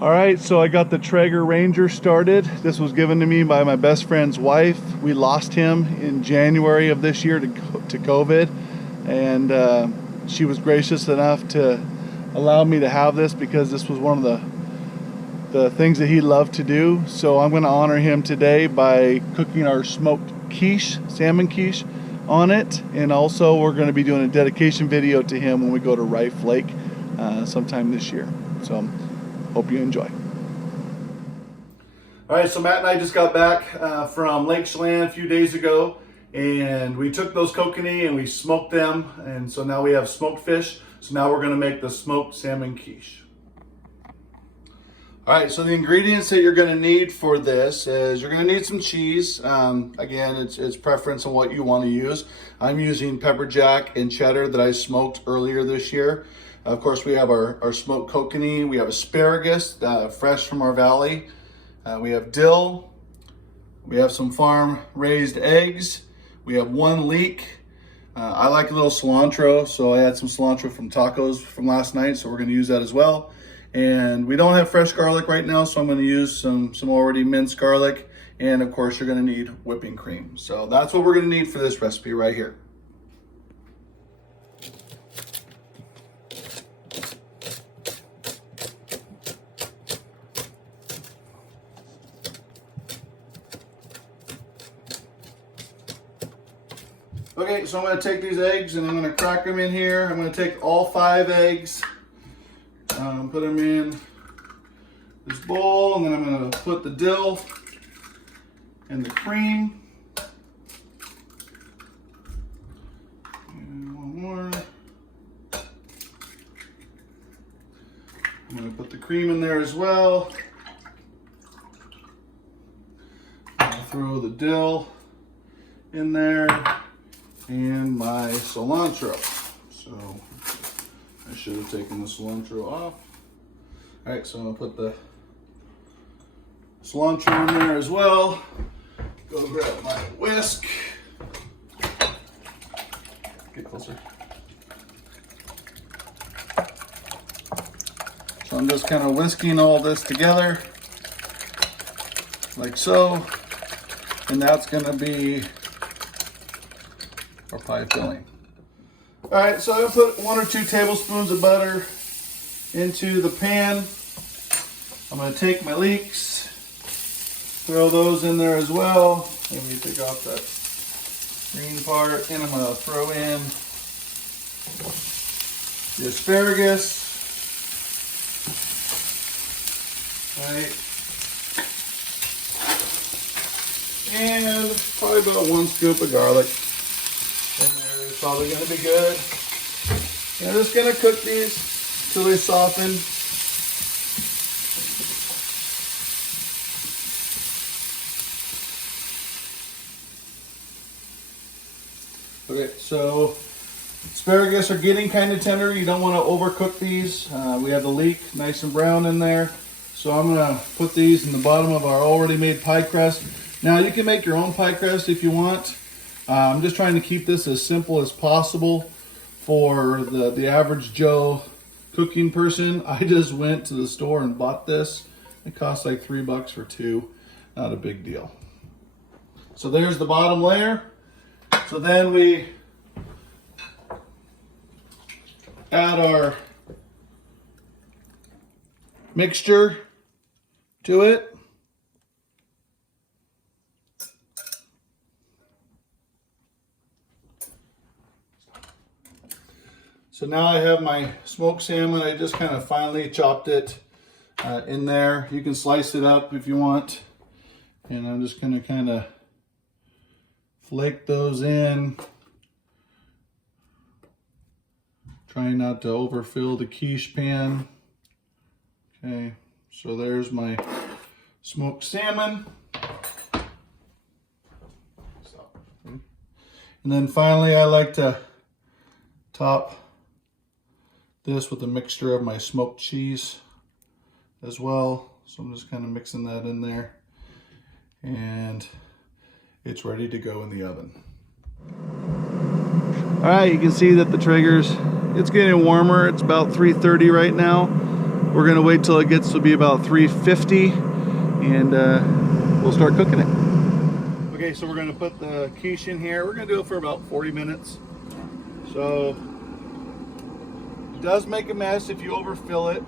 All right, so I got the Traeger Ranger started. This was given to me by my best friend's wife. We lost him in January of this year to COVID, and she was gracious enough to allow me to have this because this was one of the things that he loved to do. So I'm going to honor him today by cooking our smoked quiche, salmon quiche, on it, and also we're going to be doing a dedication video to him when we go to Rife Lake sometime this year. So hope you enjoy. All right, so Matt and I just got back from Lake Chelan a few days ago, and we took those kokanee and we smoked them, and so now we have smoked fish. So now we're going to make the smoked salmon quiche. All right, so the ingredients that you're going to need for this is you're going to need some cheese. Again, it's preference on what you want to use. I'm using pepper jack and cheddar that I smoked earlier this year. Of course, we have our smoked kokanee. We have asparagus, fresh from our valley. We have dill. We have some farm raised eggs. We have 1 leek. I like a little cilantro, so I had some cilantro from tacos from last night, so we're going to use that as well. And we don't have fresh garlic right now, so I'm going to use some already minced garlic. And of course, you're going to need whipping cream. So that's what we're going to need for this recipe right here. Okay, so I'm going to take these eggs and I'm going to crack them in here. I'm going to take all 5 eggs, put them in this bowl, and then I'm going to put the dill and the cream. And 1 more. I'm going to put the cream in there as well. I'll throw the dill in there. And my cilantro. So I should have taken the cilantro off. All right, so I'm gonna put the cilantro in there as well. Go grab my whisk. Get closer. So I'm just kind of whisking all this together like so. And that's gonna be our pie filling. All right, so I'm gonna put 1 or 2 tablespoons of butter into the pan. I'm gonna take my leeks, throw those in there as well. Let me take off that green part, and I'm gonna throw in the asparagus. Right. And probably about 1 scoop of garlic. And they're probably going to be good. And I'm just going to cook these till they soften. Okay, so asparagus are getting kind of tender. You don't want to overcook these. We have the leek nice and brown in there. So I'm going to put these in the bottom of our already made pie crust. Now you can make your own pie crust if you want. I'm just trying to keep this as simple as possible for the average Joe cooking person. I just went to the store and bought this. It cost like $3 for 2. Not a big deal. So there's the bottom layer. So then we add our mixture to it. So now I have my smoked salmon. I just kind of finely chopped it in there. You can slice it up if you want. And I'm just going to kind of flake those in. Trying not to overfill the quiche pan. Okay, so there's my smoked salmon. And then finally I like to top this with a mixture of my smoked cheese as well. So I'm just kind of mixing that in there, and it's ready to go in the oven. All right, you can see that the Traeger's, it's getting warmer. It's about 3:30 right now. We're gonna wait till it gets to be about 350 and we'll start cooking it. Okay, so we're gonna put the quiche in here. We're gonna do it for about 40 minutes. So it does make a mess if you overfill it.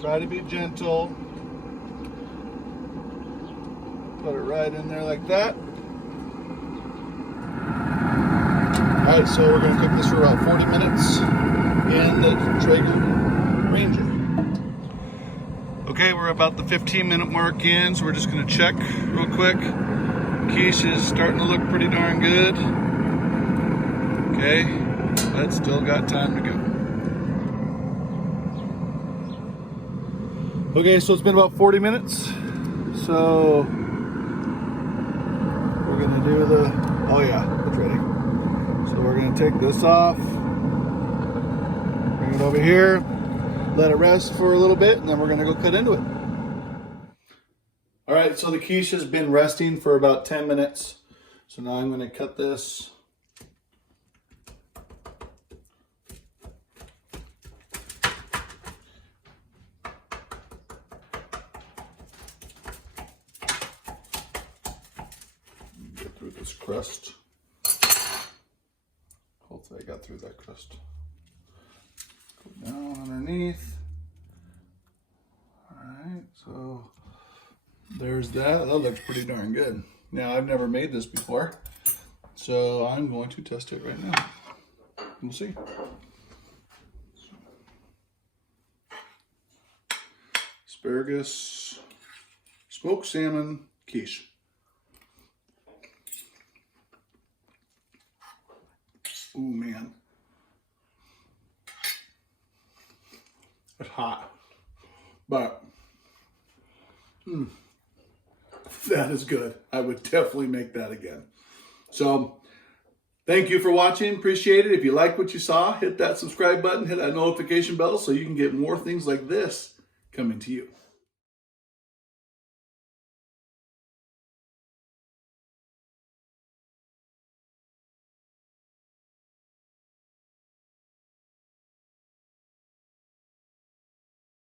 Try to be gentle. Put it right in there like that. All right, so we're gonna cook this for about 40 minutes in the Traeger Ranger. Okay, we're about the 15-minute mark in, so we're just gonna check real quick. Quiche is starting to look pretty darn good. Okay, but still got time to go. Okay, so it's been about 40 minutes. So we're gonna do the, oh yeah, it's ready. So we're gonna take this off, bring it over here, let it rest for a little bit, and then we're gonna go cut into it. All right, so the quiche has been resting for about 10 minutes. So now I'm gonna cut this. Get through this crust. Hopefully I got through that crust. Go down underneath. All right, so there's that. That looks pretty darn good. Now, I've never made this before, so I'm going to test it right now. We'll see. Asparagus, smoked salmon quiche. Ooh, man. It's hot, but that is good. I would definitely make that again. So thank you for watching. Appreciate it. If you like what you saw, hit that subscribe button, hit that notification bell so you can get more things like this coming to you.